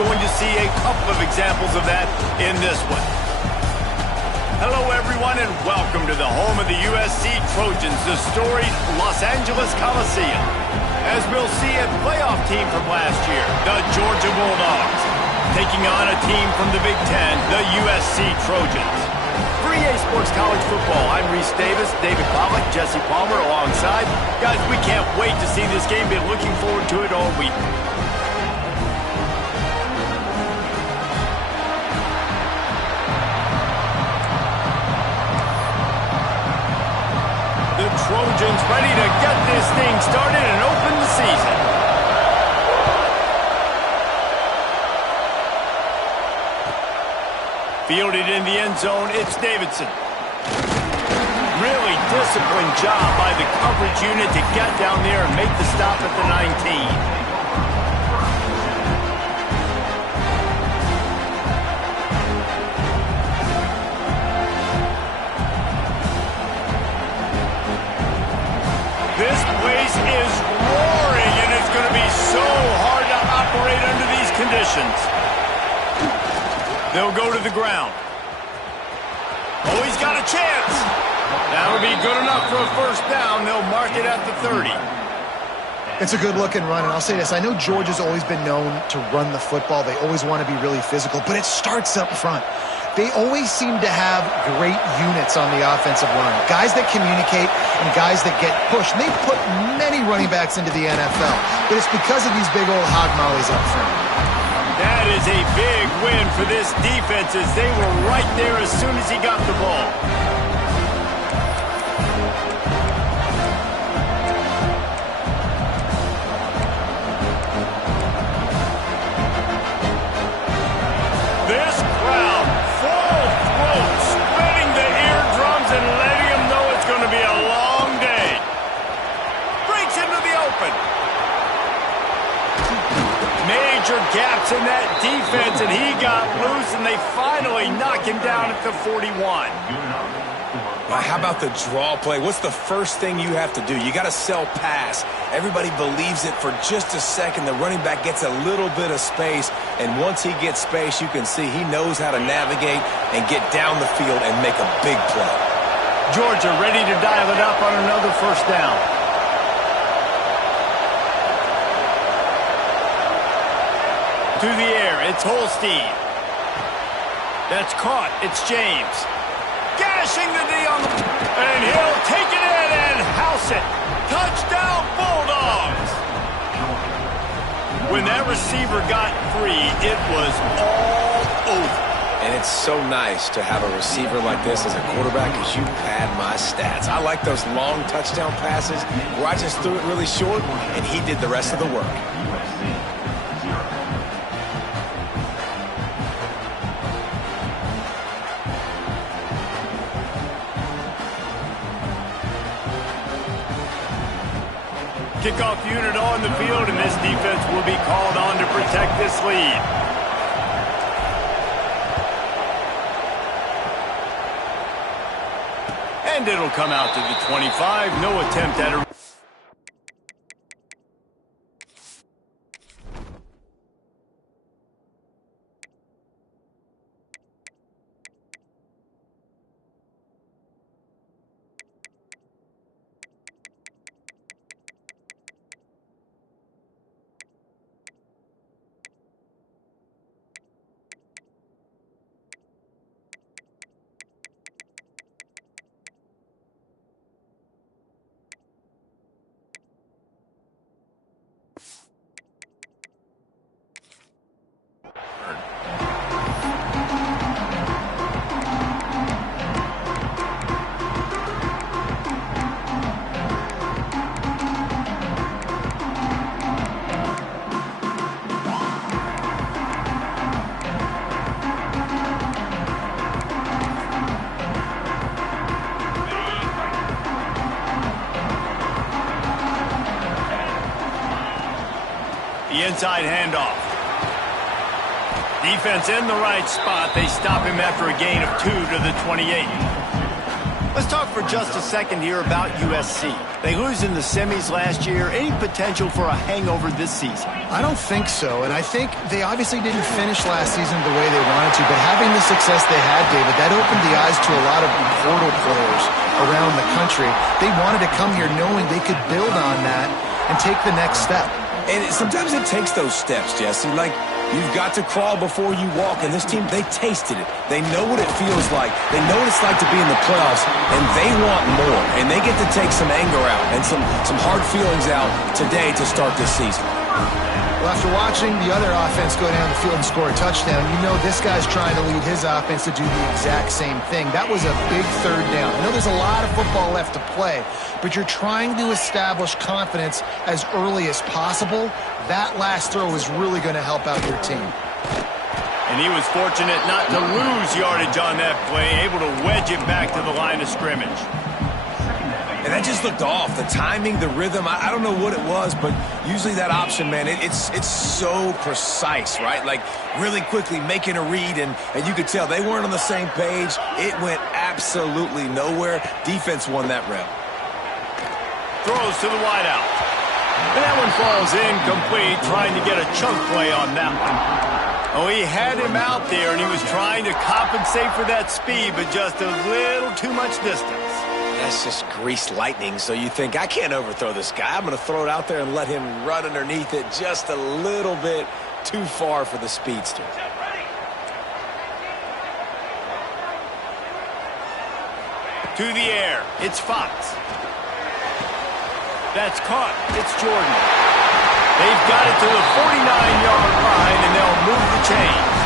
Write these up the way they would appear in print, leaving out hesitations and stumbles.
going to see a couple of examples of that in this one. Hello, everyone, and welcome to the home of the USC Trojans, the storied Los Angeles Coliseum. As we'll see, a playoff team from last year, the Georgia Bulldogs, taking on a team from the Big Ten, the USC Trojans. For EA Sports College Football, I'm Reese Davis, David Pollack, Jesse Palmer alongside. Guys, we can't wait to see this game. Been looking forward to it all week. The Trojans ready to get this thing started and open the season. Fielded in the end zone, it's Davidson. Really disciplined job by the coverage unit to get down there and make the stop at the 19. This place is roaring, and it's going to be so hard to operate under these conditions. They'll go to the ground. Oh, he's got a chance. That'll be good enough for a first down. They'll mark it at the 30. It's a good-looking run, and I'll say this. I know Georgia's always been known to run the football. They always want to be really physical, but it starts up front. They always seem to have great units on the offensive line. Guys that communicate and guys that get pushed. And they've put many running backs into the NFL, but it's because of these big old hog mollies up front. That is a big win for this defense as they were right there as soon as he got the ball. This crowd, full throat, spreading the eardrums and letting them know it's going to be a long day. Breaks into the open. Major gaps in that defense, and he got loose, and they finally knock him down at the 41. How about the draw play? What's the first thing you have to do? You got to sell pass. Everybody believes it for just a second. The running back gets a little bit of space, and once he gets space, you can see he knows how to navigate and get down the field and make a big play. Georgia ready to dial it up on another first down. To the air, it's Holstein. That's caught, it's James. Gashing the D on the... And he'll take it in and house it. Touchdown, Bulldogs! When that receiver got free, it was all over. And it's so nice to have a receiver like this as a quarterback because you pad my stats. I like those long touchdown passes where I just threw it really short and he did the rest of the work. Kickoff unit on the field, and this defense will be called on to protect this lead. And it'll come out to the 25. No attempt at a... The inside handoff. Defense in the right spot. They stop him after a gain of 2 to the 28. Let's talk for just a second here about USC. They lose in the semis last year. Any potential for a hangover this season? I don't think so, and I think they obviously didn't finish last season the way they wanted to, but having the success they had, David, that opened the eyes to a lot of portal players around the country. They wanted to come here knowing they could build on that and take the next step. And sometimes it takes those steps, Jesse. Like, you've got to crawl before you walk, and this team, they tasted it. They know what it feels like. They know what it's like to be in the playoffs, and they want more. And they get to take some anger out and some hard feelings out today to start this season. Well, after watching the other offense go down the field and score a touchdown, you know this guy's trying to lead his offense to do the exact same thing. That was a big third down. I know there's a lot of football left to play, but you're trying to establish confidence as early as possible. That last throw is really going to help out your team. And he was fortunate not to lose yardage on that play, able to wedge it back to the line of scrimmage. And that just looked off. The timing, the rhythm, I don't know what it was, but usually that option, man, it's so precise, right? Like, really quickly making a read, and you could tell they weren't on the same page. It went absolutely nowhere. Defense won that rep. Throws to the wideout. And that one falls incomplete, trying to get a chunk play on that one. Oh, he had him out there, and he was trying to compensate for that speed, but just a little too much distance. That's just greased lightning, so you think, I can't overthrow this guy. I'm going to throw it out there and let him run underneath it just a little bit too far for the speedster. To the air, it's Fox. That's caught. It's Jordan. They've got it to the 49-yard line, and they'll move the chains.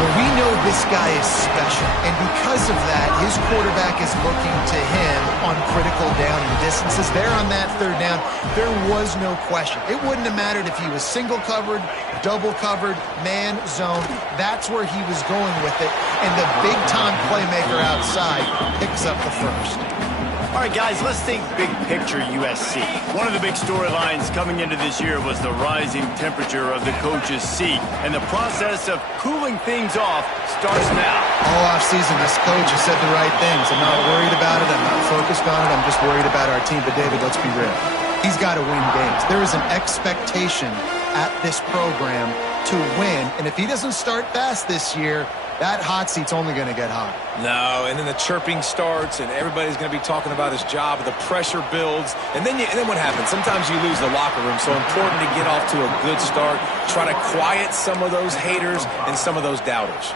Well, we know this guy is special, and because of that, his quarterback is looking to him on critical down and distances. There on that third down, there was no question. It wouldn't have mattered if he was single covered, double covered, man, zone. That's where he was going with it, and the big-time playmaker outside picks up the first. All right, guys, let's think big picture USC. One of the big storylines coming into this year was the rising temperature of the coach's seat, and the process of cooling things off starts now. All offseason, this coach has said the right things. I'm not worried about it. I'm not focused on it. I'm just worried about our team. But, David, let's be real. He's got to win games. There is an expectation at this program to win, and if he doesn't start fast this year, that hot seat's only going to get hot. No, and then the chirping starts, and everybody's going to be talking about his job. The pressure builds, and then what happens? Sometimes you lose the locker room, so important to get off to a good start. Try to quiet some of those haters and some of those doubters.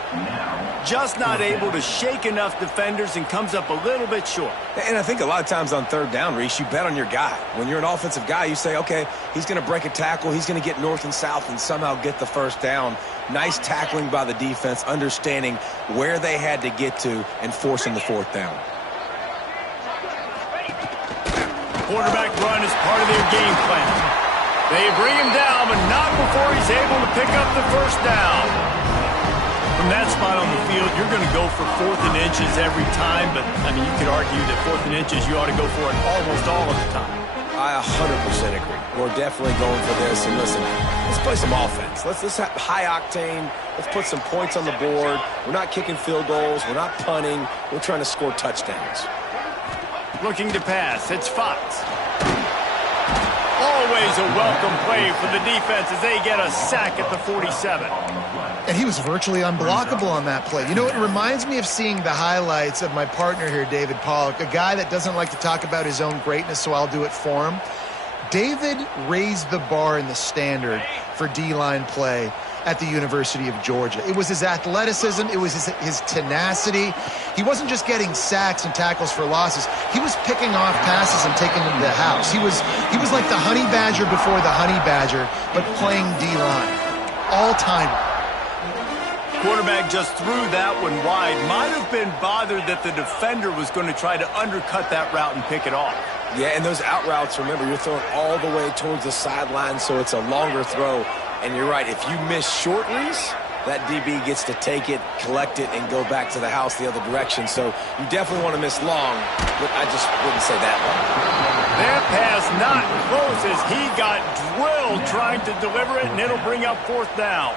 Just not able to shake enough defenders and comes up a little bit short. And I think a lot of times on third down, Reese, you bet on your guy. When you're an offensive guy, you say, okay, he's going to break a tackle, he's going to get north and south and somehow get the first down. Nice tackling by the defense, understanding where they had to get to and forcing the fourth down. Quarterback run is part of their game plan. They bring him down, but not before he's able to pick up the first down. From that spot on the field, you're going to go for 4th and inches every time, but, I mean, you could argue that 4th and inches, you ought to go for it almost all of the time. I 100% agree. We're definitely going for this. And listen, let's play some offense. Let's have high octane. Let's put some points on the board. We're not kicking field goals. We're not punting. We're trying to score touchdowns. Looking to pass. It's Fox. Always a welcome play for the defense as they get a sack at the 47. And he was virtually unblockable on that play. You know, it reminds me of seeing the highlights of my partner here, David Pollock, a guy that doesn't like to talk about his own greatness, so I'll do it for him. David raised the bar in the standard for D-line play at the University of Georgia. It was his athleticism. It was his tenacity. He wasn't just getting sacks and tackles for losses. He was picking off passes and taking them to the house. He was like the honey badger before the honey badger, but playing D-line. All-timer. Quarterback just threw that one wide. Might have been bothered that the defender was going to try to undercut that route and pick it off. Yeah, and those out routes, remember, you're throwing all the way towards the sideline, so it's a longer throw. And you're right, if you miss shortly, that DB gets to take it, collect it, and go back to the house the other direction. So you definitely want to miss long, but I just wouldn't say that long. That pass not close as he got drilled trying to deliver it, and it'll bring up 4th down.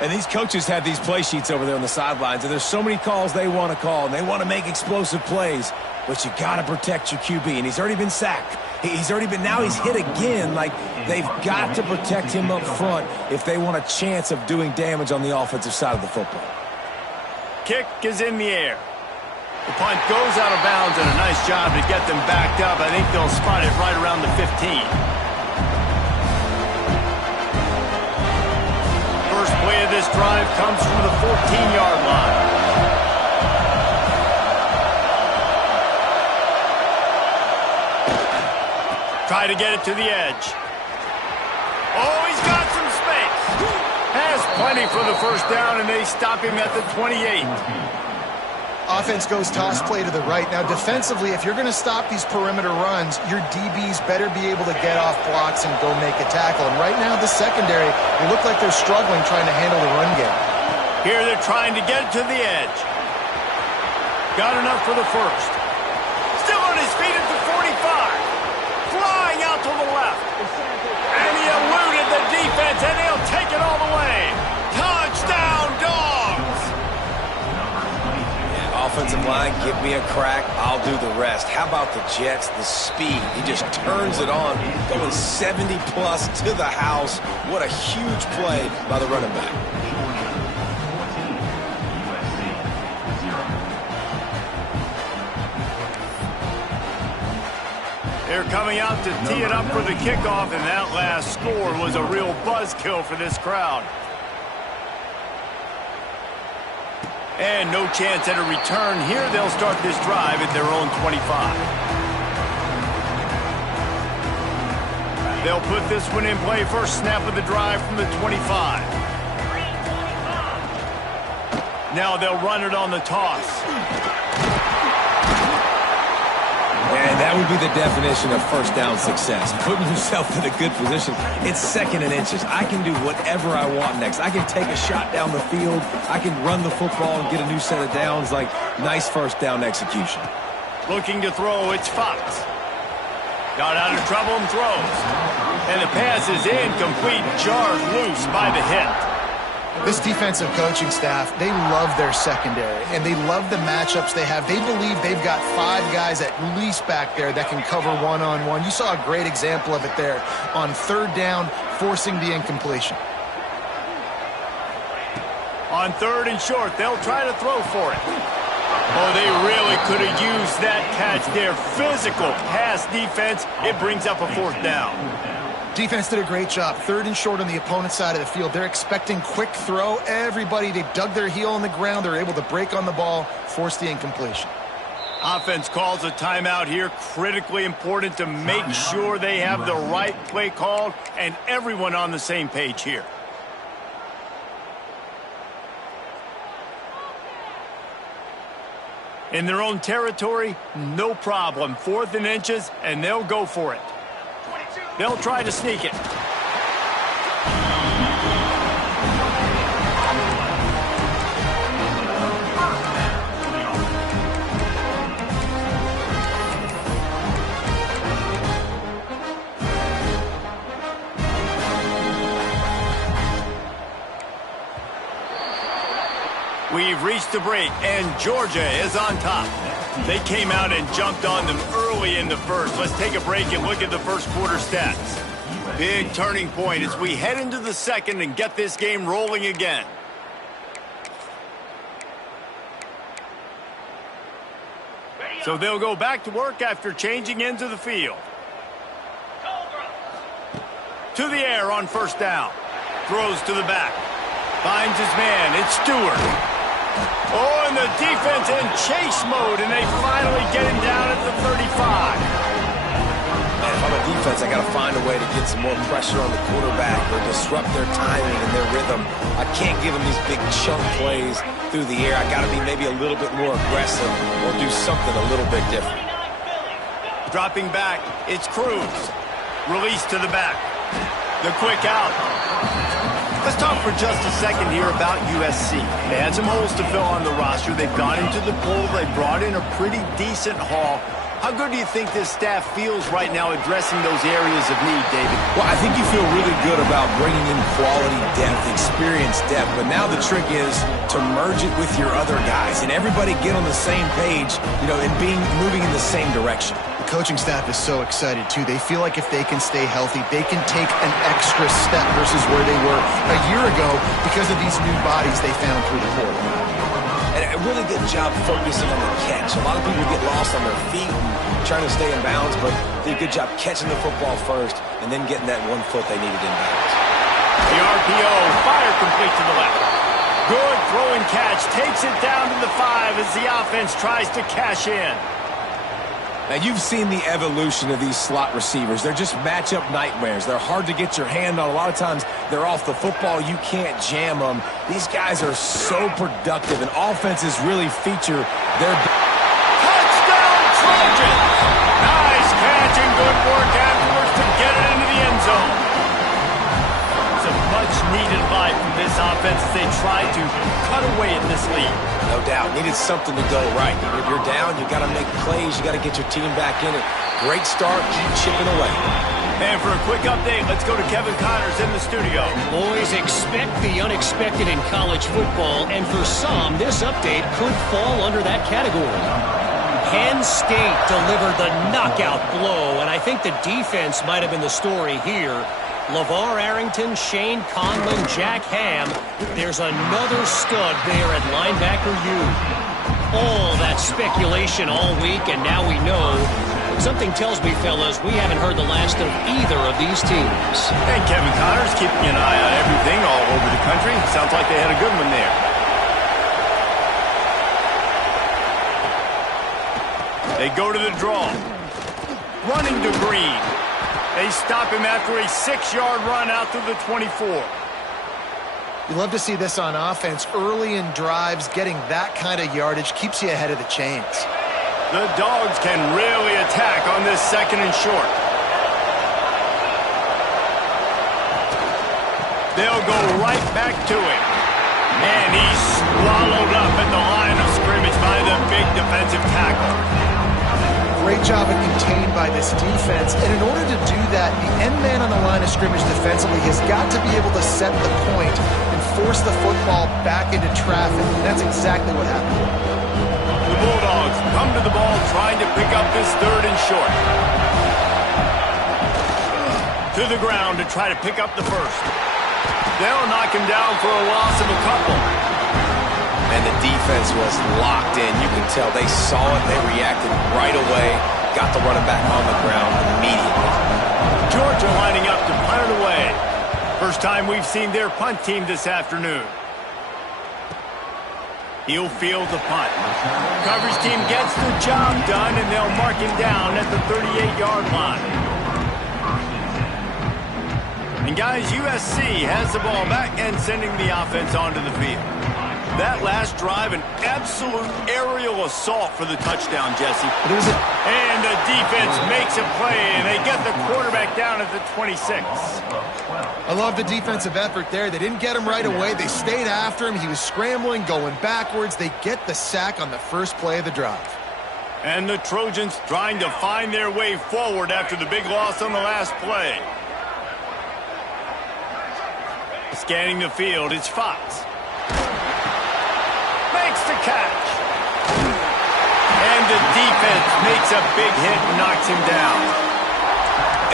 And these coaches have these play sheets over there on the sidelines, and there's so many calls they want to call, and they want to make explosive plays. But you got to protect your QB, and he's already been sacked. Now he's hit again. Like, they've got to protect him up front if they want a chance of doing damage on the offensive side of the football. Kick is in the air. The punt goes out of bounds, and a nice job to get them backed up. I think they'll spot it right around the 15. First play of this drive comes from the 14-yard line. Try to get it to the edge. Oh, he's got some space. Has plenty for the first down, and they stop him at the 28. Offense goes toss play to the right. Now, defensively, if you're going to stop these perimeter runs, your DBs better be able to get off blocks and go make a tackle. And right now, the secondary, they look like they're struggling trying to handle the run game. Here they're trying to get it to the edge. Got enough for the first. Still on his feet at the 45. Flying out to the left. And he eluded the defense, and he'll take it all the way. Touchdown, Dogs! Yeah, offensive line, give me a crack, I'll do the rest. How about the Jets, the speed? He just turns it on, going 70-plus to the house. What a huge play by the running back. They're coming out to tee it up for the kickoff, and that last score was a real buzzkill for this crowd. And no chance at a return here. They'll start this drive at their own 25. They'll put this one in play. First snap of the drive from the 25. Now they'll run it on the toss. And that would be the definition of first down success. Putting yourself in a good position. It's 2nd and inches. I can do whatever I want next. I can take a shot down the field. I can run the football and get a new set of downs. Like, nice first down execution. Looking to throw, it's Fox. Got out of trouble and throws. And the pass is incomplete, jarred loose by the hit. This defensive coaching staff, they love their secondary, and they love the matchups they have. They believe they've got 5 guys at least back there that can cover one-on-one. You saw a great example of it there on 3rd down, forcing the incompletion. On 3rd and short, they'll try to throw for it. Oh, they really could have used that catch there. Physical pass defense. It brings up a 4th down. Defense did a great job. 3rd and short on the opponent's side of the field. They're expecting quick throw. Everybody, they dug their heel on the ground. They're able to break on the ball, force the incompletion. Offense calls a timeout here. Critically important to make sure they have the right play called and everyone on the same page here. In their own territory, no problem. 4th and inches, and they'll go for it. They'll try to sneak it. We've reached the break, and Georgia is on top. They came out and jumped on them early in the first. Let's take a break and look at the first quarter stats. Big turning point as we head into the second and get this game rolling again. So they'll go back to work after changing into the field. To the air on 1st down. Throws to the back. Finds his man. It's Stewart. Oh, and the defense in chase mode, and they finally get him down at the 35. Man, if I'm a defense, I got to find a way to get some more pressure on the quarterback or disrupt their timing and their rhythm. I can't give them these big chunk plays through the air. I got to be maybe a little bit more aggressive or do something a little bit different. Dropping back, it's Cruz. Release to the back. The quick out. Let's talk for just a second here about USC. They had some holes to fill on the roster. They've gone into the pool. They brought in a pretty decent haul. How good do you think this staff feels right now addressing those areas of need, David? Well, I think you feel really good about bringing in quality depth, experience depth, but now the trick is to merge it with your other guys and everybody get on the same page, and moving in the same direction. The coaching staff is so excited, too. They feel like if they can stay healthy, they can take an extra step versus where they were a year ago because of these new bodies they found through the portal. And a really good job focusing on the catch. A lot of people get lost on their feet and trying to stay in bounds, but did a good job catching the football first and then getting that 1 foot they needed in bounds. The RPO, fire complete to the left. Good throw and catch, takes it down to the 5 as the offense tries to cash in. Now, you've seen the evolution of these slot receivers. They're just matchup nightmares. They're hard to get your hand on. A lot of times, they're off the football. You can't jam them. These guys are so productive, and offenses really feature their... Touchdown, Trojans! Nice catch and good work afterwards to get it into the end zone. It's a much-needed life from this offense as they try to cut away at this lead. No doubt. Needed something to go right. If you're down, you got to make plays. You got to get your team back in it. Great start. Keep chipping away. And for a quick update, let's go to Kevin Connors in the studio. Boys, expect the unexpected in college football, and for some, this update could fall under that category. Penn State delivered the knockout blow, and I think the defense might have been the story here. LeVar Arrington, Shane Conlon, Jack Ham. There's another stud there at linebacker U. All that speculation all week, and now we know. Something tells me, fellas, we haven't heard the last of either of these teams. And Kevin Connors keeping an eye on everything all over the country. Sounds like they had a good one there. They go to the draw. Running to Green. They stop him after a 6-yard run out to the 24. You love to see this on offense. Early in drives, getting that kind of yardage keeps you ahead of the chains. The Dogs can really attack on this 2nd and short. They'll go right back to him. And he's swallowed up at the line of scrimmage by the big defensive tackle. Great job of contained by this defense, and in order to do that, the end man on the line of scrimmage defensively has got to be able to set the point and force the football back into traffic. And that's exactly what happened. The Bulldogs come to the ball trying to pick up this 3rd and short. To the ground to try to pick up the 1st. They'll knock him down for a loss of a couple. And the defense was locked in. You can tell they saw it. They reacted right away. Got the running back on the ground immediately. Georgia lining up to punt it away. First time we've seen their punt team this afternoon. He'll field the punt. Coverage team gets the job done, and they'll mark him down at the 38-yard line. And guys, USC has the ball back and sending the offense onto the field. That last drive, an absolute aerial assault for the touchdown, Jesse. And the defense makes a play, and they get the quarterback down at the 26. I love the defensive effort there. They didn't get him right away. They stayed after him. He was scrambling, going backwards. They get the sack on the first play of the drive. And the Trojans trying to find their way forward after the big loss on the last play. Scanning the field, it's Fox. Makes the catch. And the defense makes a big hit and knocks him down.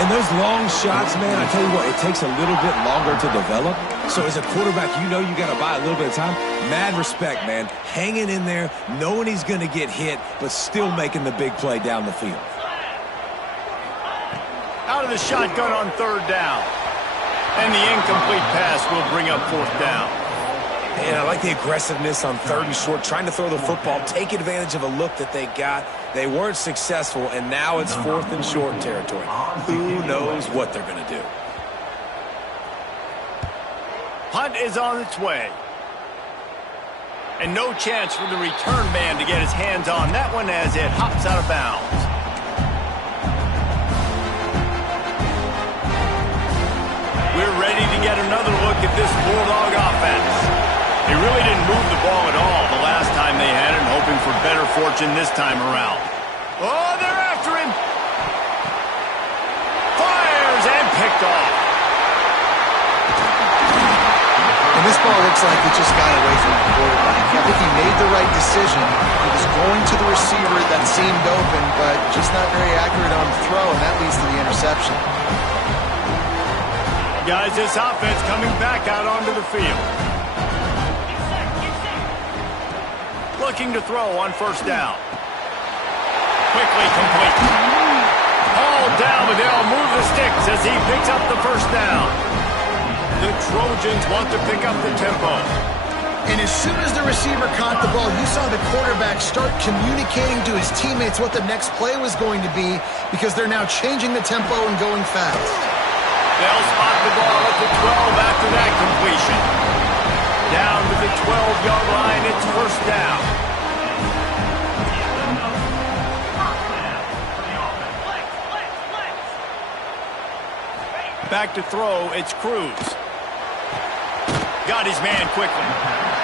And those long shots, man, I tell you what, it takes a little bit longer to develop. So as a quarterback, you know you got to buy a little bit of time. Mad respect, man. Hanging in there, knowing he's going to get hit, but still making the big play down the field. Out of the shotgun on 3rd down. And the incomplete pass will bring up 4th down. And I like the aggressiveness on 3rd and short, trying to throw the football, take advantage of a look that they got. They weren't successful, and now it's 4th and short territory. Who knows what they're going to do? Punt is on its way. And no chance for the return man to get his hands on that one as it hops out of bounds. We're ready to get another look at this Bulldog offense. They really didn't move the ball at all the last time they had it, hoping for better fortune this time around. Oh, they're after him. Fires and picked off. And this ball looks like it just got away from the quarterback. I think he made the right decision. He was going to the receiver that seemed open, but just not very accurate on the throw, and that leads to the interception. Guys, this offense coming back out onto the field. Looking to throw on first down. Quickly complete. Hauled down, but they'll move the sticks as he picks up the first down. The Trojans want to pick up the tempo. And as soon as the receiver caught the ball, you saw the quarterback start communicating to his teammates what the next play was going to be because they're now changing the tempo and going fast. They'll spot the ball at the 12 after that completion. Down to the 12-yard line, it's first down. Back to throw, it's Cruz. Got his man quickly.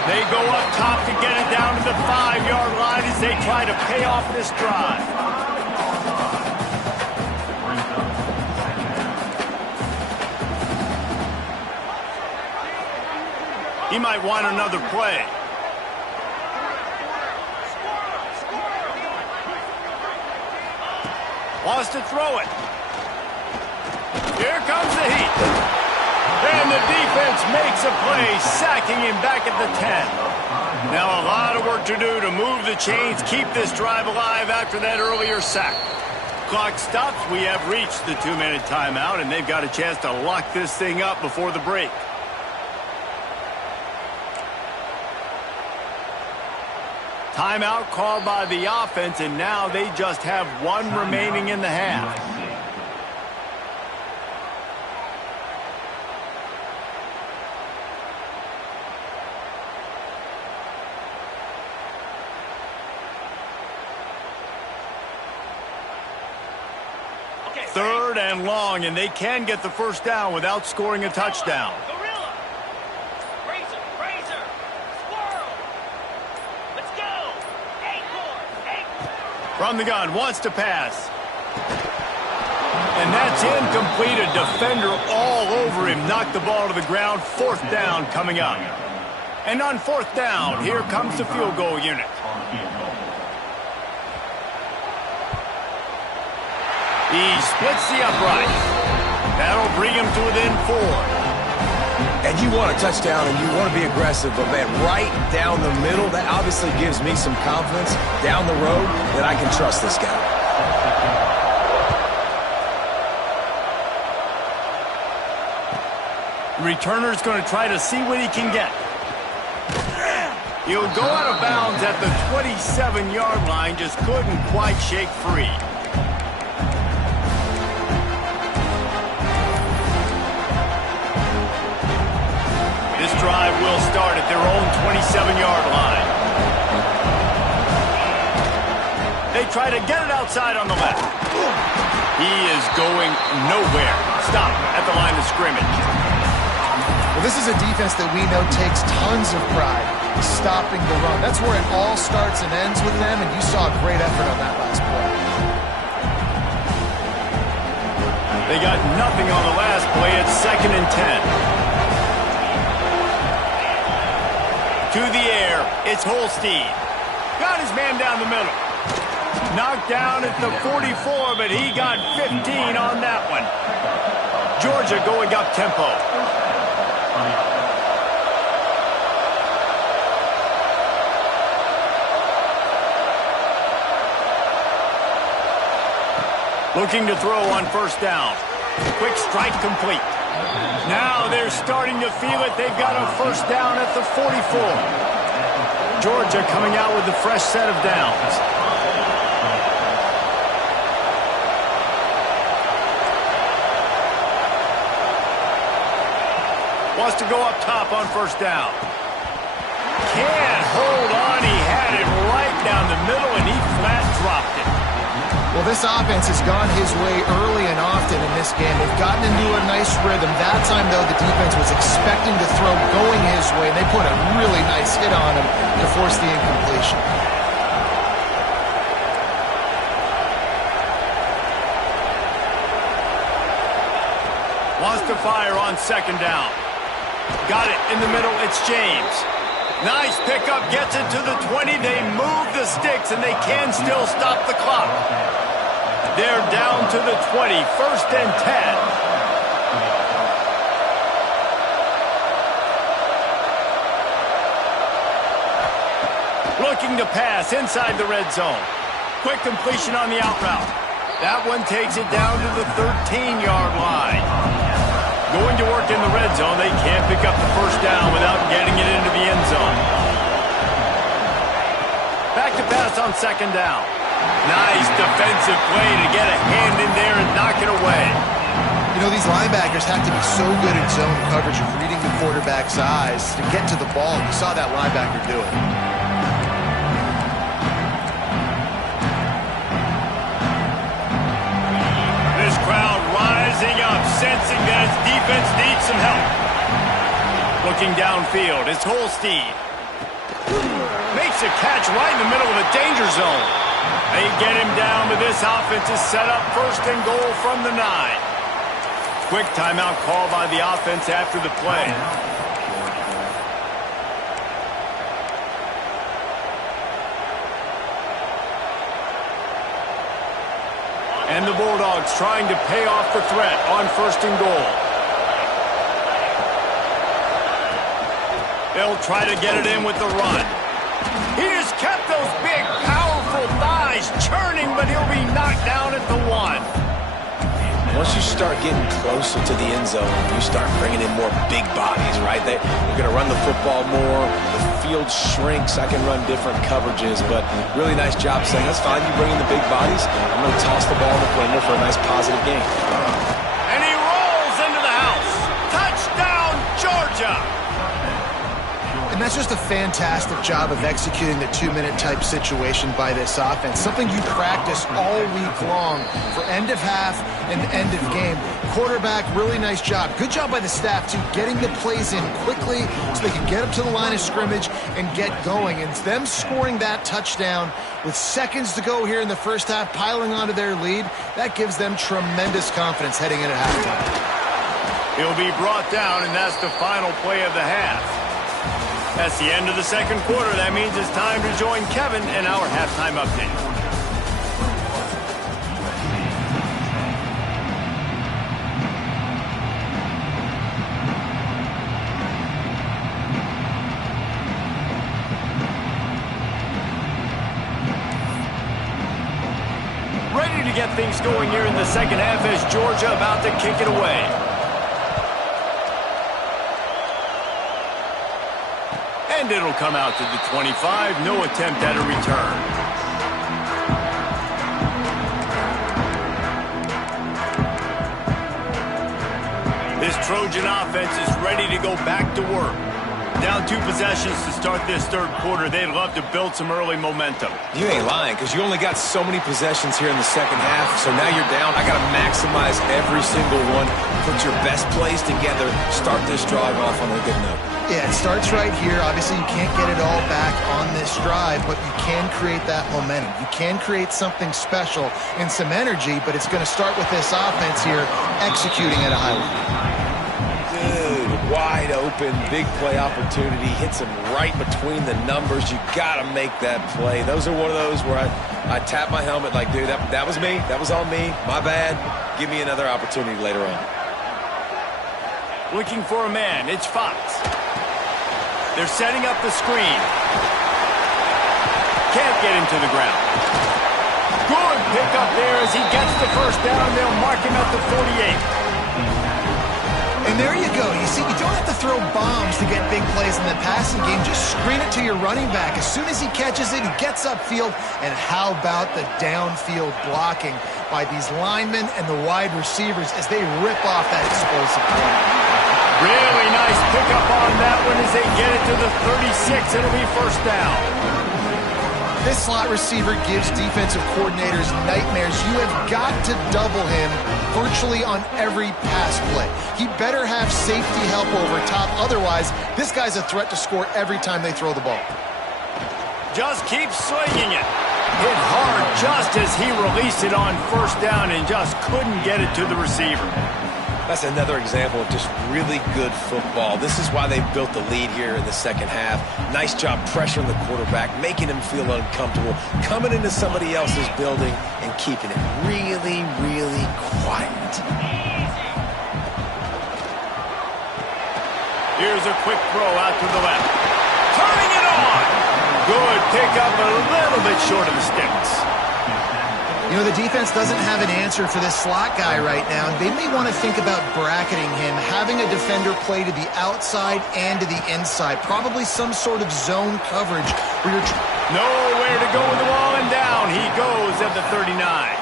They go up top to get it down to the 5-yard line as they try to pay off this drive. He might want another play. Wants to throw it. Here comes the heat. And the defense makes a play, sacking him back at the 10. Now a lot of work to do to move the chains, keep this drive alive after that earlier sack. Clock stops. We have reached the 2-minute timeout, and they've got a chance to lock this thing up before the break. Timeout called by the offense, and now they just have one remaining in the half. Third and long, and they can get the first down without scoring a touchdown. Gorilla! Razor! Razor! Squirrel! Let's go! Acorn! From the gun, wants to pass. And that's incomplete. A defender all over him. Knocked the ball to the ground. Fourth down coming up. And on fourth down, here comes the field goal unit. He splits the upright. That'll bring him to within 4. And you want a touchdown and you want to be aggressive, but man, right down the middle, that obviously gives me some confidence down the road that I can trust this guy. Returner's going to try to see what he can get. He'll go out of bounds at the 27-yard line, just couldn't quite shake free. This drive will start at their own 27-yard line. They try to get it outside on the left. He is going nowhere. Stop at the line of scrimmage. Well, this is a defense that we know takes tons of pride stopping the run. That's where it all starts and ends with them, and you saw a great effort on that last play. They got nothing on the last play. It's 2nd and 10. To the air, it's Holstein. Got his man down the middle. Knocked down at the 44, but he got 15 on that one. Georgia going up tempo. Looking to throw on first down. Quick strike complete. Now they're starting to feel it. They've got a first down at the 44. Georgia coming out with a fresh set of downs. Wants to go up top on first down. Can't hold on. He had it right down the middle, and he flat dropped it. Well, this offense has gone his way early and often in this game. They've gotten into a nice rhythm. That time, though, the defense was expecting to throw going his way, and they put a really nice hit on him to force the incompletion. Wants to fire on second down. Got it in the middle. It's James. Nice pickup. Gets it to the 20. They move the sticks, and they can still stop the clock. They're down to the 20. First and 10. Looking to pass inside the red zone. Quick completion on the out route. That one takes it down to the 13-yard line. Going to work in the red zone. They can't pick up the first down without getting it into the end zone. Back to pass on second down. Nice defensive play to get a hand in there and knock it away. You know, these linebackers have to be so good at zone coverage of reading the quarterback's eyes to get to the ball. You saw that linebacker do it. This crowd rising up, sensing that its defense needs some help. Looking downfield, it's Holstein. Makes a catch right in the middle of a danger zone. They get him down, but this offense is set up first and goal from the 9. Quick timeout call by the offense after the play. And the Bulldogs trying to pay off the threat on first and goal. They'll try to get it in with the run. He just kept those big, powerful thighs churning, but he'll be knocked down at the 1. Once you start getting closer to the end zone, you start bringing in more big bodies, right? They're going to run the football more. The field shrinks. I can run different coverages, but really nice job saying, that's fine. You bring in the big bodies. I'm going to toss the ball in the perimeter for a nice positive game. And he rolls into the house. Touchdown, Georgia! And that's just a fantastic job of executing the 2-minute type situation by this offense. Something you practice all week long for end of half and end of game. Quarterback, really nice job. Good job by the staff, too, getting the plays in quickly so they can get up to the line of scrimmage and get going. And them scoring that touchdown with seconds to go here in the first half, piling onto their lead, that gives them tremendous confidence heading into halftime. He'll be brought down, and that's the final play of the half. That's the end of the second quarter. That means it's time to join Kevin in our halftime update. Ready to get things going here in the second half as Georgia about to kick it away. And it'll come out to the 25. No attempt at a return. This Trojan offense is ready to go back to work. Down 2 possessions to start this third quarter. They'd love to build some early momentum. You ain't lying, because you only got so many possessions here in the second half, so now you're down. I got to maximize every single one. Put your best plays together. Start this drive off on a good note. Yeah, it starts right here. Obviously, you can't get it all back on this drive, but you can create that momentum. You can create something special and some energy, but it's going to start with this offense here executing at a high level. Good, wide open, big play opportunity. Hits him right between the numbers. You got to make that play. Those are one of those where I tap my helmet like, dude, that was me. That was on me. My bad. Give me another opportunity later on. Looking for a man. It's Fox. They're setting up the screen. Can't get him to the ground. Good pickup there as he gets the first down. They'll mark him at the 48. And there you go. You see, you don't have to throw bombs to get big plays in the passing game. Just screen it to your running back. As soon as he catches it, he gets upfield. And how about the downfield blocking by these linemen and the wide receivers as they rip off that explosive play. Really nice pickup on that one as they get it to the 36. It'll be first down. This slot receiver gives defensive coordinators nightmares. You have got to double him virtually on every pass play. He better have safety help over top. Otherwise, this guy's a threat to score every time they throw the ball. Just keep slinging it. Hit hard just as he released it on first down and just couldn't get it to the receiver. That's another example of just really good football. This is why they've built the lead here in the second half. Nice job pressuring the quarterback, making him feel uncomfortable, coming into somebody else's building and keeping it really, really quiet. Here's a quick throw out to the left. Turning it on! Good pickup, a little bit short of the sticks. You know, the defense doesn't have an answer for this slot guy right now. They may want to think about bracketing him, having a defender play to the outside and to the inside. Probably some sort of zone coverage where you're... Nowhere to go with the ball, and down he goes at the 39.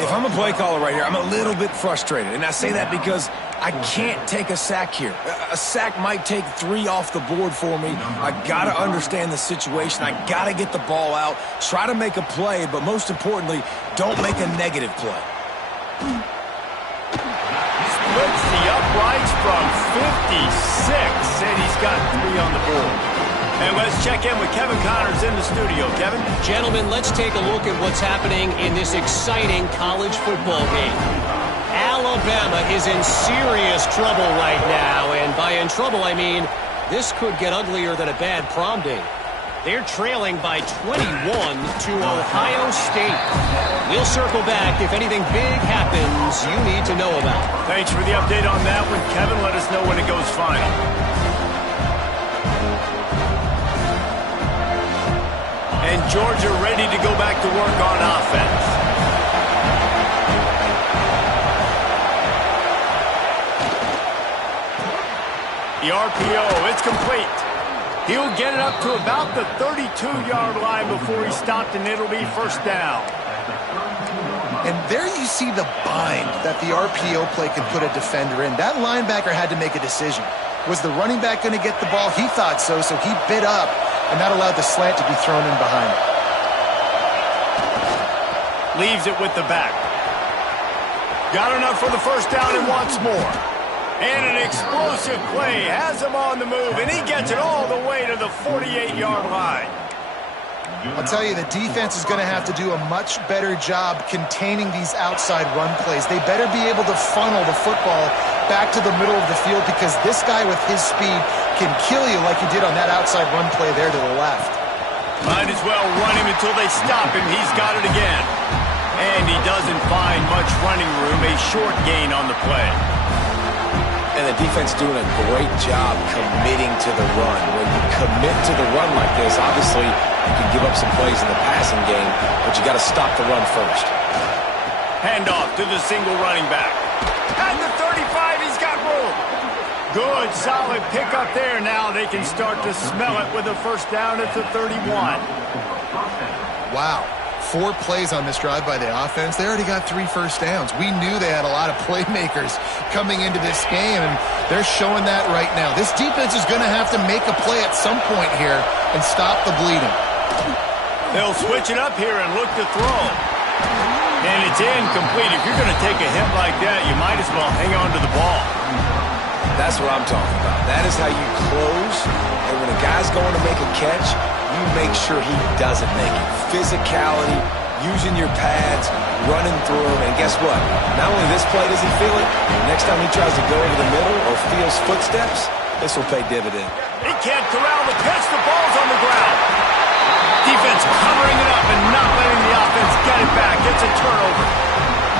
If I'm a play caller right here, I'm a little bit frustrated. And I say that because I can't take a sack here. A sack might take 3 off the board for me. I got to understand the situation. I got to get the ball out, try to make a play, but most importantly, don't make a negative play. Splits the uprights from 56, and he's got 3 on the board. And let's check in with Kevin Connors in the studio. Kevin? Gentlemen, let's take a look at what's happening in this exciting college football game. Alabama is in serious trouble right now, and by in trouble, I mean this could get uglier than a bad prom date. They're trailing by 21 to Ohio State. We'll circle back if anything big happens you need to know about. Thanks for the update on that one, Kevin. Let us know when it goes final. And Georgia ready to go back to work on offense. The RPO, it's complete. He'll get it up to about the 32-yard line before he stopped, and it'll be first down. And there you see the bind that the RPO play can put a defender in. That linebacker had to make a decision. Was the running back going to get the ball? He thought so, so he bit up, and that allowed the slant to be thrown in behind. Leaves it with the back. Got enough for the first down and wants more. And an explosive play has him on the move, and he gets it all the way to the 48-yard line. I'll tell you, the defense is going to have to do a much better job containing these outside run plays. They better be able to funnel the football back to the middle of the field, because this guy with his speed can kill you like he did on that outside run play there to the left. Might as well run him until they stop him. He's got it again. And he doesn't find much running room, a short gain on the play. And the defense doing a great job committing to the run. When you commit to the run like this, obviously you can give up some plays in the passing game, but you got to stop the run first. Handoff to the single running back. At the 35, he's got room. Good, solid pickup there. Now they can start to smell it with a first down at the 31. Wow. 4 plays on this drive by the offense. They already got 3 first downs. We knew they had a lot of playmakers coming into this game, and they're showing that right now. This defense is going to have to make a play at some point here and stop the bleeding. They'll switch it up here and look to throw. And it's incomplete. If you're going to take a hit like that, you might as well hang on to the ball. That's what I'm talking about. That is how you close. And when a guy's going to make a catch, you make sure he doesn't make it. Physicality, using your pads, running through him. And guess what? Not only this play does he feel it, next time he tries to go over the middle or feels footsteps, this will pay dividend. He can't corral the pitch. The ball's on the ground. Defense covering it up and not letting the offense get it back. It's a turnover.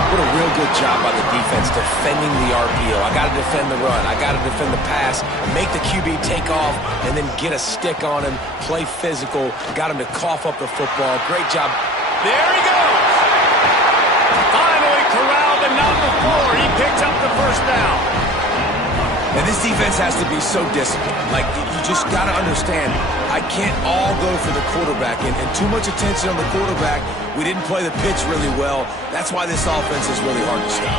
What a real good job by the defense defending the RPO. I got to defend the run. I got to defend the pass, make the QB take off, and then get a stick on him, play physical, got him to cough up the football. Great job. There he goes. Finally corralled, but not before. He picks up the first down. And this defense has to be so disciplined. Like, you just got to understand, I can't all go for the quarterback. And too much attention on the quarterback. We didn't play the pitch really well. That's why this offense is really hard to stop.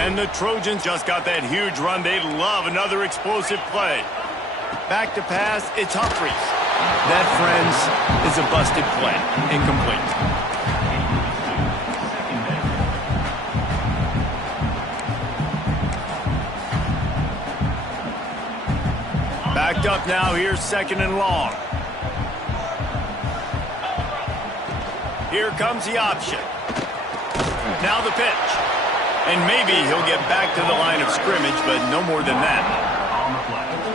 And the Trojans just got that huge run. They'd love another explosive play. Back to pass, it's Humphries. That, friends, is a busted play. Incomplete. Backed up now, here's 2nd and long. Here comes the option. Now the pitch. And maybe he'll get back to the line of scrimmage, but no more than that.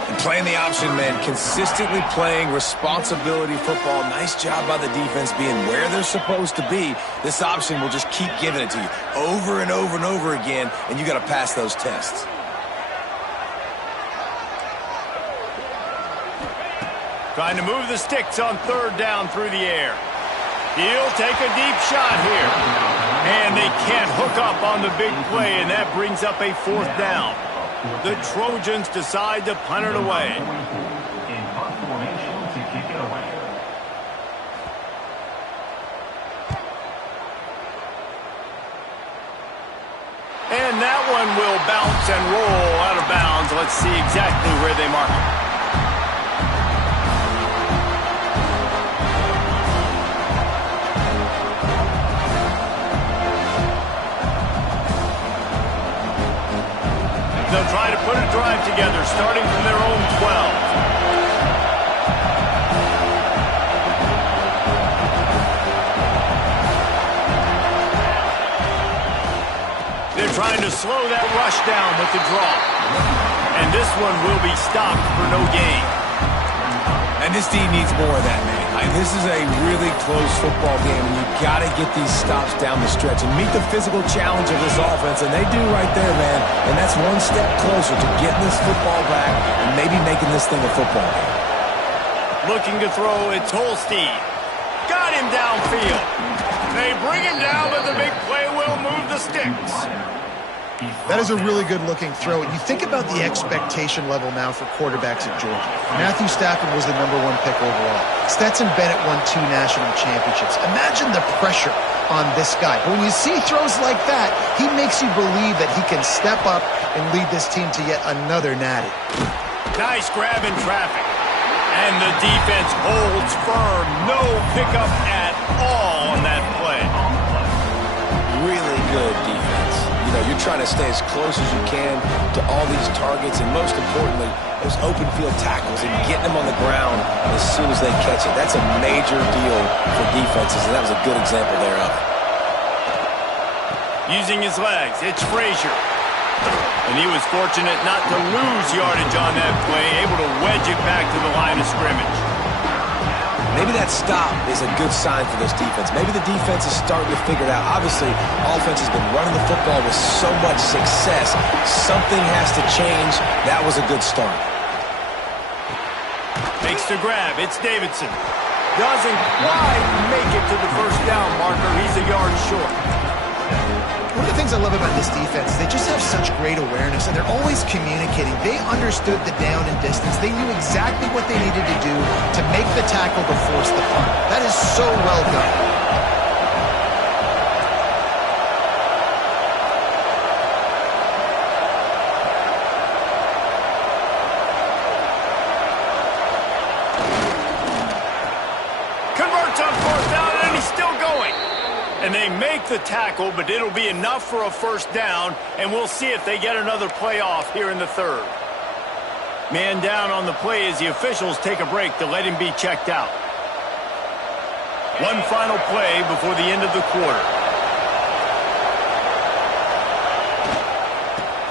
And playing the option man, consistently playing responsibility football. Nice job by the defense being where they're supposed to be. This option will just keep giving it to you over and over and over again, and you got to pass those tests. Trying to move the sticks on third down through the air. He'll take a deep shot here. And they can't hook up on the big play, and that brings up a fourth down. The Trojans decide to punt it away. And that one will bounce and roll out of bounds. Let's see exactly where they mark it. They'll try to put a drive together, starting from their own 12. They're trying to slow that rush down with the draw. And this one will be stopped for no gain. And this team needs more of that, man. This is a really close football game, and you've got to get these stops down the stretch and meet the physical challenge of this offense, and they do right there, man. And that's one step closer to getting this football back and maybe making this thing a football game. Looking to throw, it's Holstein. Got him downfield. They bring him down, but the big play will move the sticks. That is a really good-looking throw. And you think about the expectation level now for quarterbacks at Georgia. Matthew Stafford was the #1 pick overall. Stetson Bennett won 2 national championships. Imagine the pressure on this guy. But when you see throws like that, he makes you believe that he can step up and lead this team to yet another natty. Nice grab in traffic. And the defense holds firm. No pickup at all on that play. Really good defense. You know, you're trying to stay as close as you can to all these targets, and most importantly, those open field tackles and getting them on the ground as soon as they catch it. That's a major deal for defenses, and that was a good example there of it. Using his legs, it's Frazier. And he was fortunate not to lose yardage on that play, able to wedge it back to the line of scrimmage. Maybe that stop is a good sign for this defense. Maybe the defense is starting to figure it out. Obviously, offense has been running the football with so much success. Something has to change. That was a good start. Makes the grab. It's Davidson. Doesn't quite make it to the first down marker. He's a yard short. One of the things I love about this defense is they just have such great awareness, and they're always communicating. They understood the down and distance. They knew exactly what they needed to do to make the tackle to force the punt. That is so well done. And they make the tackle, but it'll be enough for a first down, and we'll see if they get another play off here in the third. Man down on the play as the officials take a break to let him be checked out. One final play before the end of the quarter.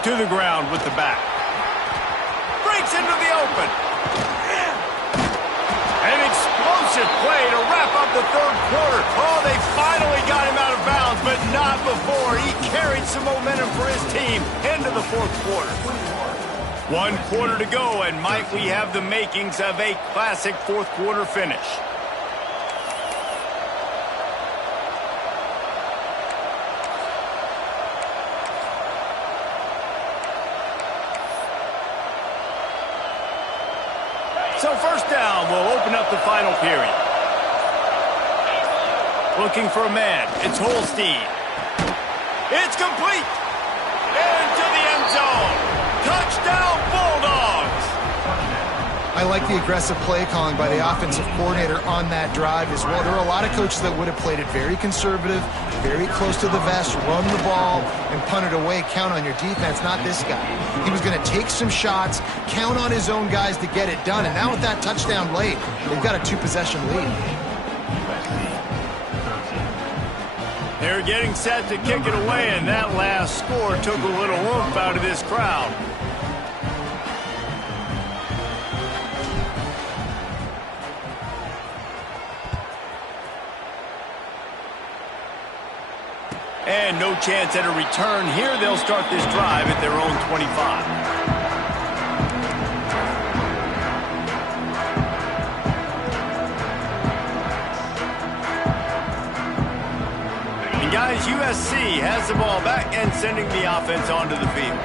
To the ground with the back. Breaks into the open. An explosive play to wrap up the third quarter. Oh, they finally got him out of bounds, but not before. He carried some momentum for his team into the fourth quarter. 1 quarter to go, and might we have the makings of a classic fourth quarter finish. So first down will open up the final period. Looking for a man. It's Holstein. It's complete. Into the end zone. Touchdown, Bulldogs. I like the aggressive play calling by the offensive coordinator on that drive as well. There are a lot of coaches that would have played it very conservative, very close to the vest, run the ball, and punt it away. Count on your defense, not this guy. He was going to take some shots, count on his own guys to get it done. And now with that touchdown late, they've got a 2-possession lead. They're getting set to kick it away, and that last score took a little oomph out of this crowd. And no chance at a return here. They'll start this drive at their own 25. Guys, USC has the ball back and sending the offense onto the field.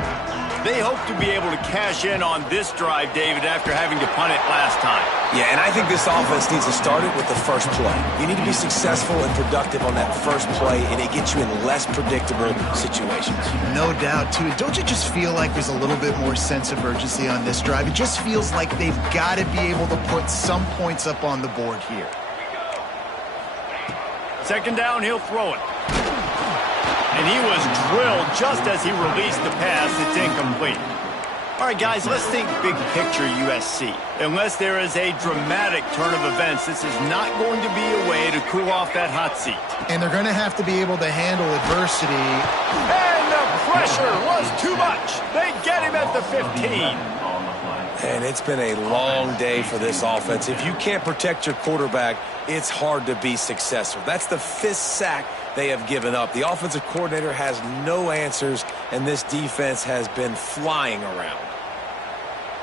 They hope to be able to cash in on this drive, David, after having to punt it last time. Yeah, and I think this offense needs to start it with the first play. You need to be successful and productive on that first play, and it gets you in less predictable situations. No doubt, too. Don't you just feel like there's a little bit more sense of urgency on this drive? It just feels like they've got to be able to put some points up on the board here. Second down, he'll throw it. And he was drilled just as he released the pass. It's incomplete. All right, guys, let's think big picture USC. Unless there is a dramatic turn of events, this is not going to be a way to cool off that hot seat. And they're going to have to be able to handle adversity. And the pressure was too much. They get him at the 15. And it's been a long day for this offense. If you can't protect your quarterback, it's hard to be successful. That's the 5th sack they have given up. The offensive coordinator has no answers, and this defense has been flying around.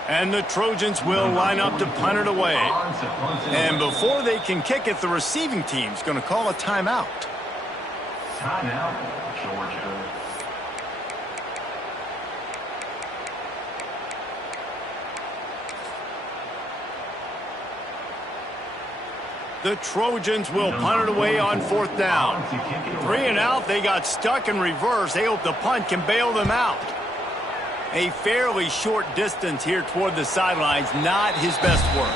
And the Trojans will line up to punt it away. And before they can kick it, the receiving team's going to call a timeout. Timeout, Georgia. The Trojans will punt it away on 4th down. 3 and out, they got stuck in reverse. They hope the punt can bail them out. A fairly short distance here toward the sidelines, not his best work.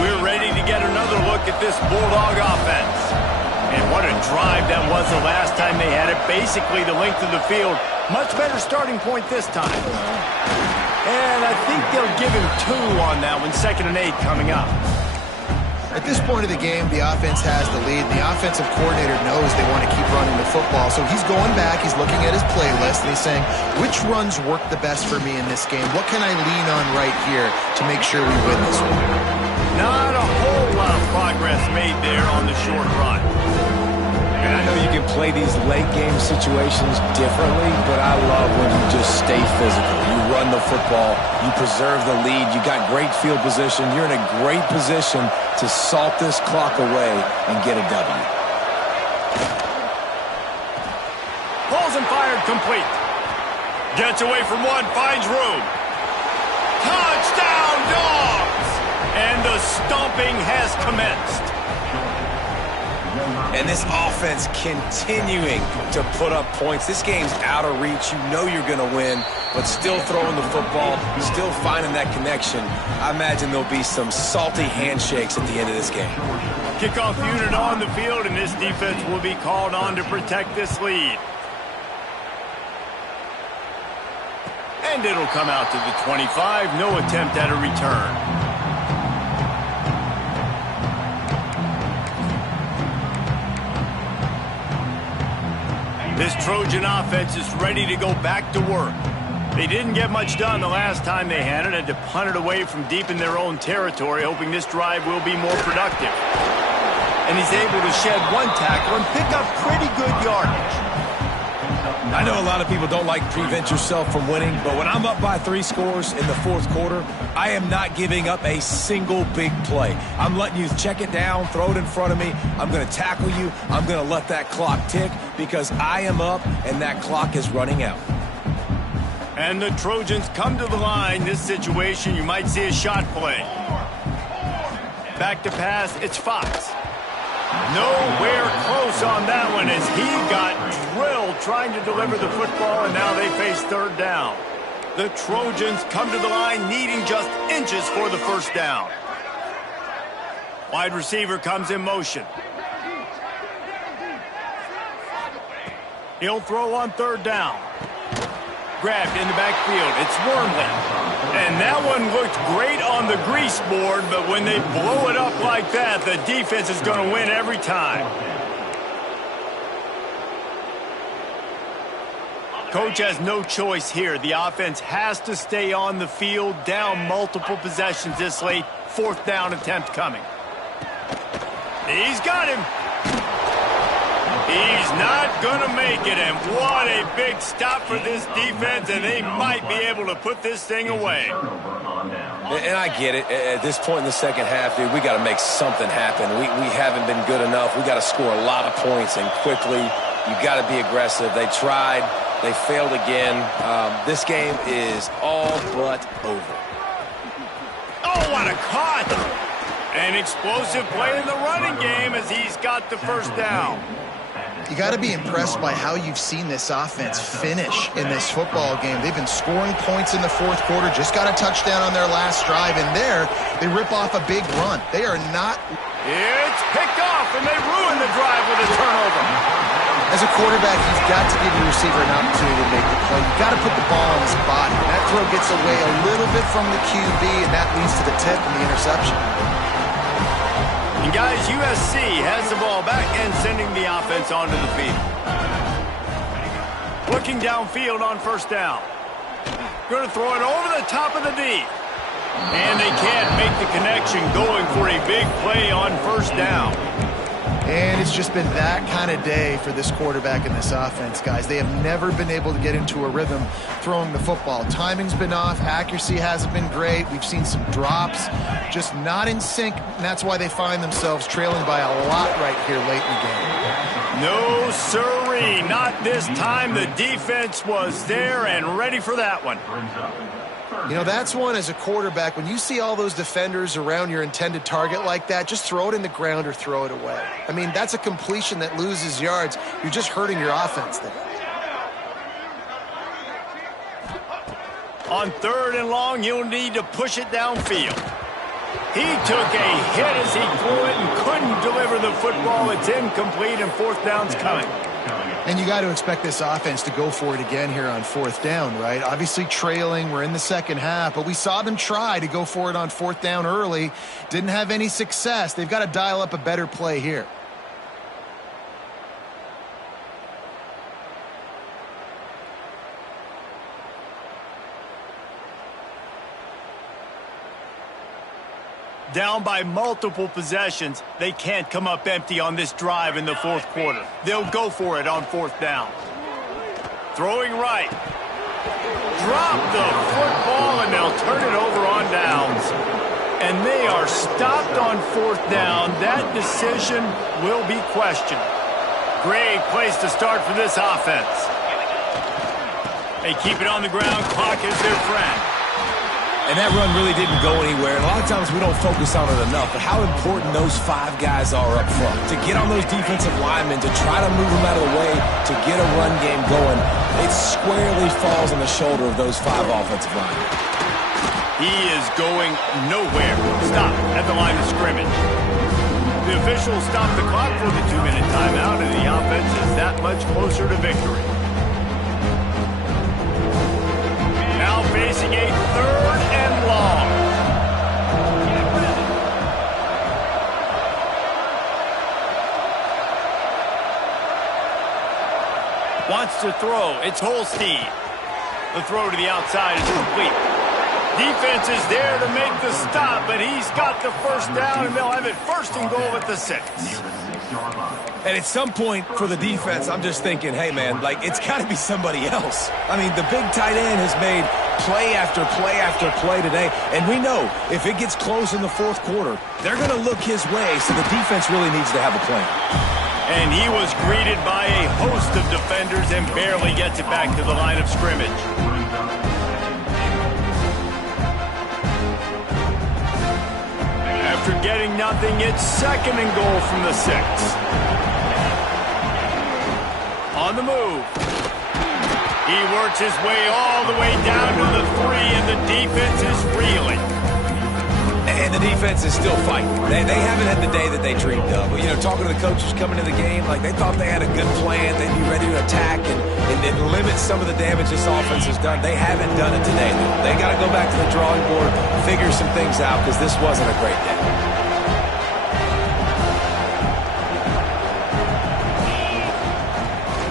We're ready to get another look at this Bulldog offense. And what a drive that was the last time they had it. Basically the length of the field. Much better starting point this time. And I think they'll give him 2 on that one. 2nd and 8 coming up. At this point of the game, the offense has the lead. The offensive coordinator knows they want to keep running the football. So he's going back, he's looking at his playlist, and he's saying, which runs work the best for me in this game? What can I lean on right here to make sure we win this one? Not a whole lot of progress made there on the short run. And I know you can play these late game situations differently, but I love when you just stay physical. You run the football, you preserve the lead, you got great field position, you're in a great position to salt this clock away and get a W. Pulls and fired complete. Gets away from one, finds room. Touchdown, Dogs! And the stomping has commenced. And this offense continuing to put up points. This game's out of reach. You know you're going to win, but still throwing the football, still finding that connection. I imagine there'll be some salty handshakes at the end of this game. Kickoff unit on the field, and this defense will be called on to protect this lead. And it'll come out to the 25. No attempt at a return. This Trojan offense is ready to go back to work. They didn't get much done the last time they had it. Had to punt it away from deep in their own territory, hoping this drive will be more productive. And he's able to shed 1 tackle and pick up pretty good yardage. I know a lot of people don't like prevent yourself from winning, but when I'm up by 3 scores in the 4th quarter, I am not giving up a single big play. I'm letting you check it down, throw it in front of me. I'm going to tackle you. I'm going to let that clock tick because I am up and that clock is running out. And the Trojans come to the line. This situation, you might see a shot play. Back to pass, it's Fox. Nowhere close on that one as he got drilled trying to deliver the football, and now they face 3rd down. The Trojans come to the line needing just inches for the 1st down. Wide receiver comes in motion. He'll throw on 3rd down. grabbed in the backfield. It's Wormley. And that one looked great on the grease board, but when they blow it up like that, the defense is going to win every time. Coach has no choice here. The offense has to stay on the field, down multiple possessions this late. 4th down attempt coming. He's got him. He's not going to make it, and what a big stop for this defense, and they might be able to put this thing away. And I get it. At this point in the second half, dude, we got to make something happen. We haven't been good enough. We got to score a lot of points, and quickly. You got to be aggressive. They tried. They failed again. This game is all but over. Oh, what a cut! An explosive play in the running game as he's got the first down. You got to be impressed by how you've seen this offense finish in this football game. They've been scoring points in the 4th quarter, just got a touchdown on their last drive, and there they rip off a big run. They are not... It's picked off, and they ruin the drive with a turnover. As a quarterback, you've got to give your receiver an opportunity to make the play. You've got to put the ball on his body. That throw gets away a little bit from the QB, and that leads to the tip and the interception. And guys, USC has the ball back and sending the offense onto the field. Looking downfield on 1st down. Going to throw it over the top of the D. And they can't make the connection, going for a big play on 1st down. And it's just been that kind of day for this quarterback and this offense, guys. They have never been able to get into a rhythm throwing the football. Timing's been off. Accuracy hasn't been great. We've seen some drops, just not in sync. And that's why they find themselves trailing by a lot right here late in the game. No, sirree. Not this time. The defense was there and ready for that one. You know, that's one as a quarterback. When you see all those defenders around your intended target like that, just throw it in the ground or throw it away. I mean, that's a completion that loses yards. You're just hurting your offense there. On 3rd and long, you'll need to push it downfield. He took a hit as he threw it and couldn't deliver the football. It's incomplete, and 4th down's coming. And you got to expect this offense to go for it again here on 4th down, right? Obviously trailing, we're in the second half, but we saw them try to go for it on 4th down early. Didn't have any success. They've got to dial up a better play here. Down by multiple possessions, they can't come up empty on this drive in the 4th quarter. They'll go for it on 4th down. Throwing right. Drop the football, and they'll turn it over on downs. And they are stopped on 4th down. That decision will be questioned. Great place to start for this offense. They keep it on the ground. Clock is their friend. And that run really didn't go anywhere. And a lot of times we don't focus on it enough. But how important those 5 guys are up front. To get on those defensive linemen, to try to move them out of the way, to get a run game going, it squarely falls on the shoulder of those 5 offensive linemen. He is going nowhere. Stop at the line of scrimmage. The officials stop the clock for the 2-minute timeout, and the offense is that much closer to victory. Now facing a 3rd and long. Wants to throw. It's Holstein. The throw to the outside is complete. Defense is there to make the stop, but he's got the 1st down, and they'll have it 1st and goal at the 6. And at some point for the defense, I'm just thinking, hey, man, like, it's got to be somebody else. I mean, the big tight end has made play after play after play today. And we know if it gets close in the 4th quarter, they're going to look his way, so the defense really needs to have a plan. And he was greeted by a host of defenders and barely gets it back to the line of scrimmage. After getting nothing, it's 2nd and goal from the 6. On the move. He works his way all the way down to the 3, and the defense is reeling. And the defense is still fighting. They haven't had the day that they dreamed of. You know, talking to the coaches coming to the game, like they thought they had a good plan. They'd be ready to attack and limit some of the damage this offense has done. They haven't done it today, though. They got to go back to the drawing board, figure some things out, because this wasn't a great day.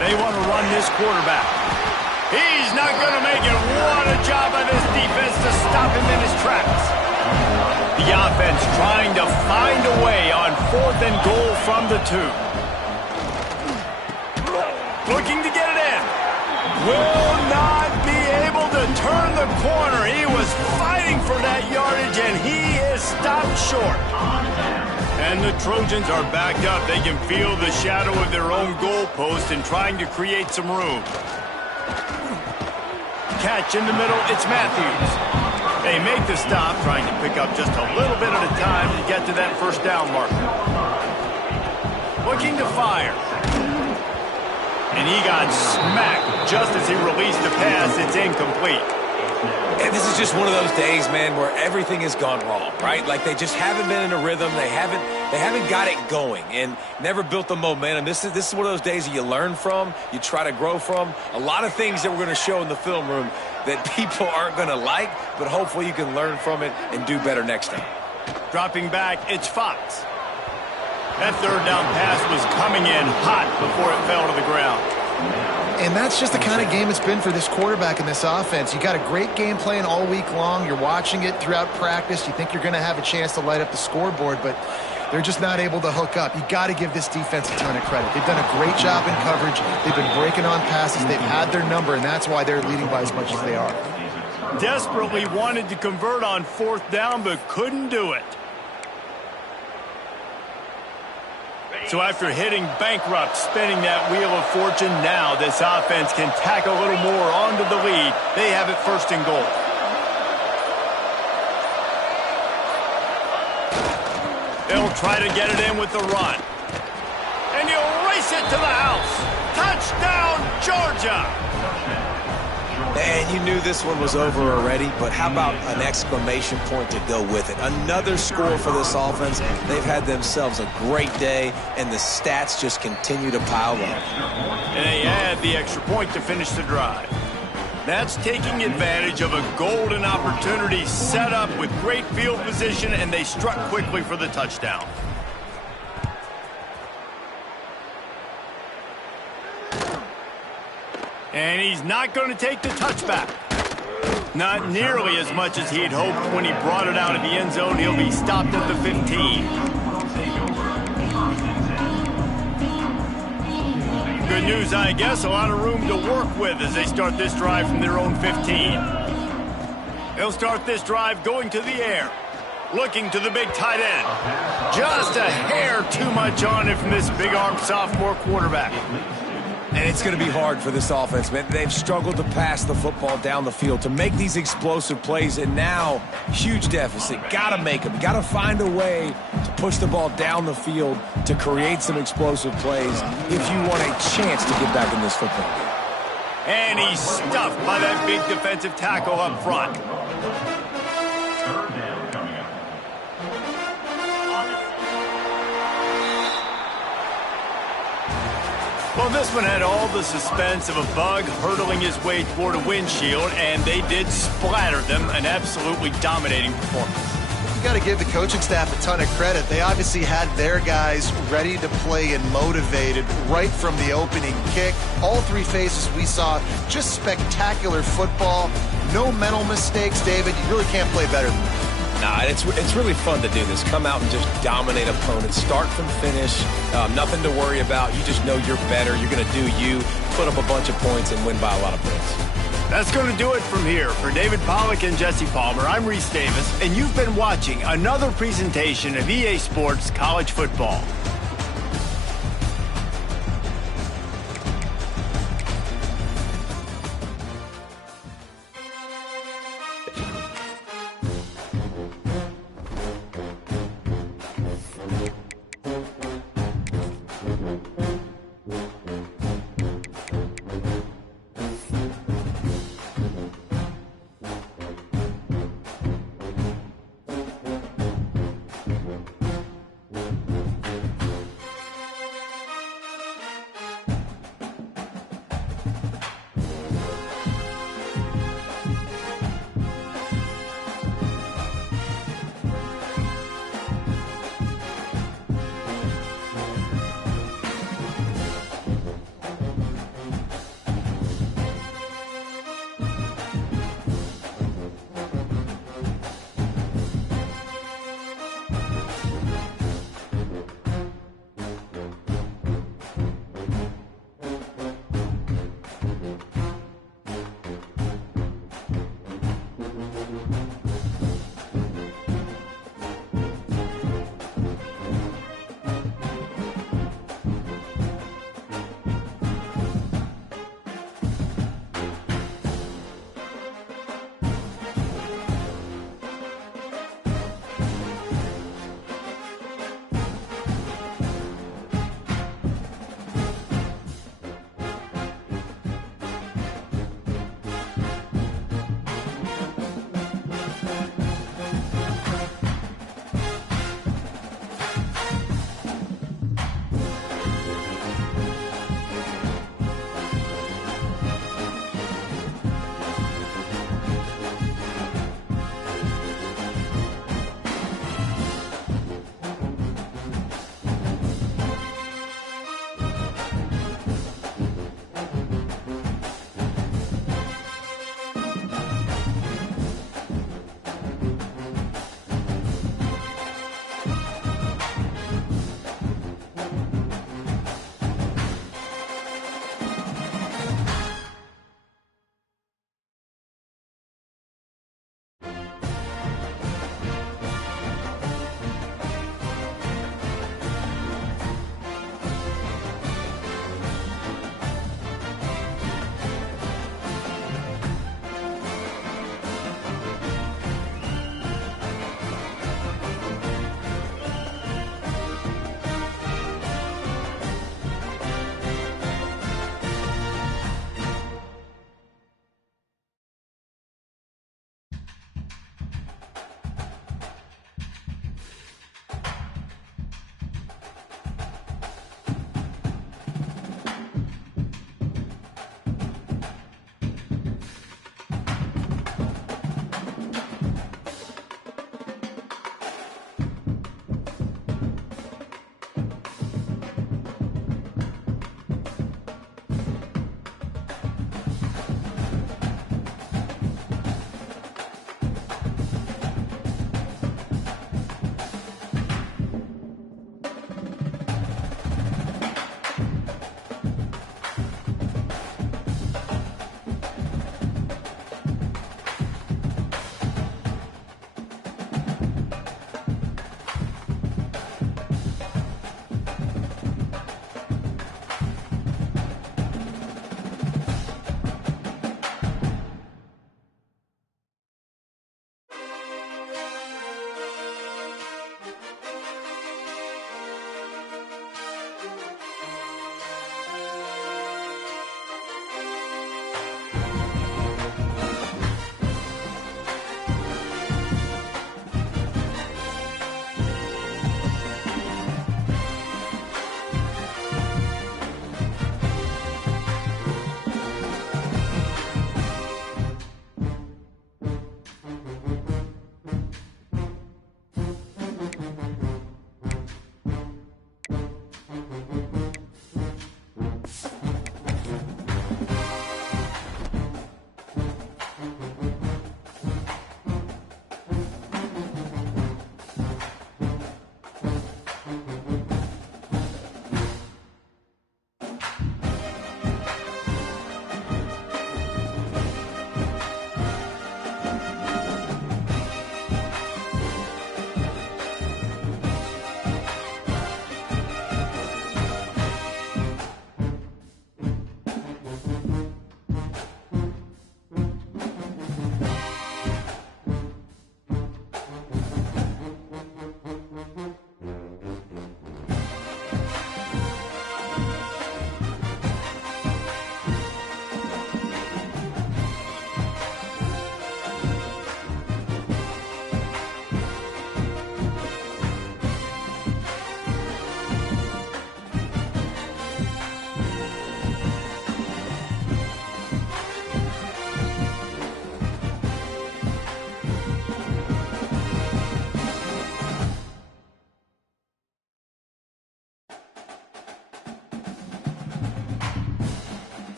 They want to run this quarterback. He's not going to make it. What a job by this defense to stop him in his tracks. The offense trying to find a way on 4th and goal from the 2. Looking to get it in. Will not be able to turn the corner. He was fighting for that yardage, and he is stopped short. And the Trojans are backed up. They can feel the shadow of their own goalpost and trying to create some room. Catch in the middle, it's Matthews. They make the stop, trying to pick up just a little bit at a time to get to that first down marker. Looking to fire. And he got smacked just as he released the pass. It's incomplete. And this is just one of those days, man, where everything has gone wrong, right? Like they just haven't been in a rhythm. They haven't got it going and never built the momentum. This is one of those days that you learn from, you try to grow from. A lot of things that we're going to show in the film room that people aren't going to like, but hopefully you can learn from it and do better next time. Dropping back, it's Fox. That third down pass was coming in hot before it fell to the ground. And that's just the kind of game it's been for this quarterback in this offense. You got a great game plan all week long. You're watching it throughout practice. You think you're going to have a chance to light up the scoreboard, but they're just not able to hook up. You got to give this defense a ton of credit. They've done a great job in coverage. They've been breaking on passes. They've had their number, and that's why they're leading by as much as they are. Desperately wanted to convert on 4th down, but couldn't do it. So after hitting bankrupt, spinning that wheel of fortune, now this offense can tack a little more onto the lead. They have it 1st and goal. They'll try to get it in with the run. And he'll race it to the house. Touchdown, Georgia! And you knew this one was over already, but how about an exclamation point to go with it? Another score for this offense. They've had themselves a great day, and the stats just continue to pile up. And they add the extra point to finish the drive. That's taking advantage of a golden opportunity set up with great field position, and they struck quickly for the touchdown. And he's not going to take the touchback. Not nearly as much as he'd hoped when he brought it out of the end zone. He'll be stopped at the 15. Good news, I guess. A lot of room to work with as they start this drive from their own 15. They'll start this drive going to the air. Looking to the big tight end. Just a hair too much on it from this big-armed sophomore quarterback. And it's going to be hard for this offense, man. They've struggled to pass the football down the field, to make these explosive plays, and now, huge deficit. Got to make them. Got to find a way to push the ball down the field to create some explosive plays if you want a chance to get back in this football game. And he's stuffed by that big defensive tackle up front. Well, this one had all the suspense of a bug hurtling his way toward a windshield, and they did splatter them. An absolutely dominating performance. You got to give the coaching staff a ton of credit. They obviously had their guys ready to play and motivated right from the opening kick. All 3 phases we saw, just spectacular football. No mental mistakes, David. You really can't play better than that. Nah, it's really fun to do this. Come out and just dominate opponents. Start from finish. Nothing to worry about. You just know you're better. You're going to do you, put up a bunch of points, and win by a lot of points. That's going to do it from here. For David Pollack and Jesse Palmer, I'm Reese Davis, and you've been watching another presentation of EA Sports College Football.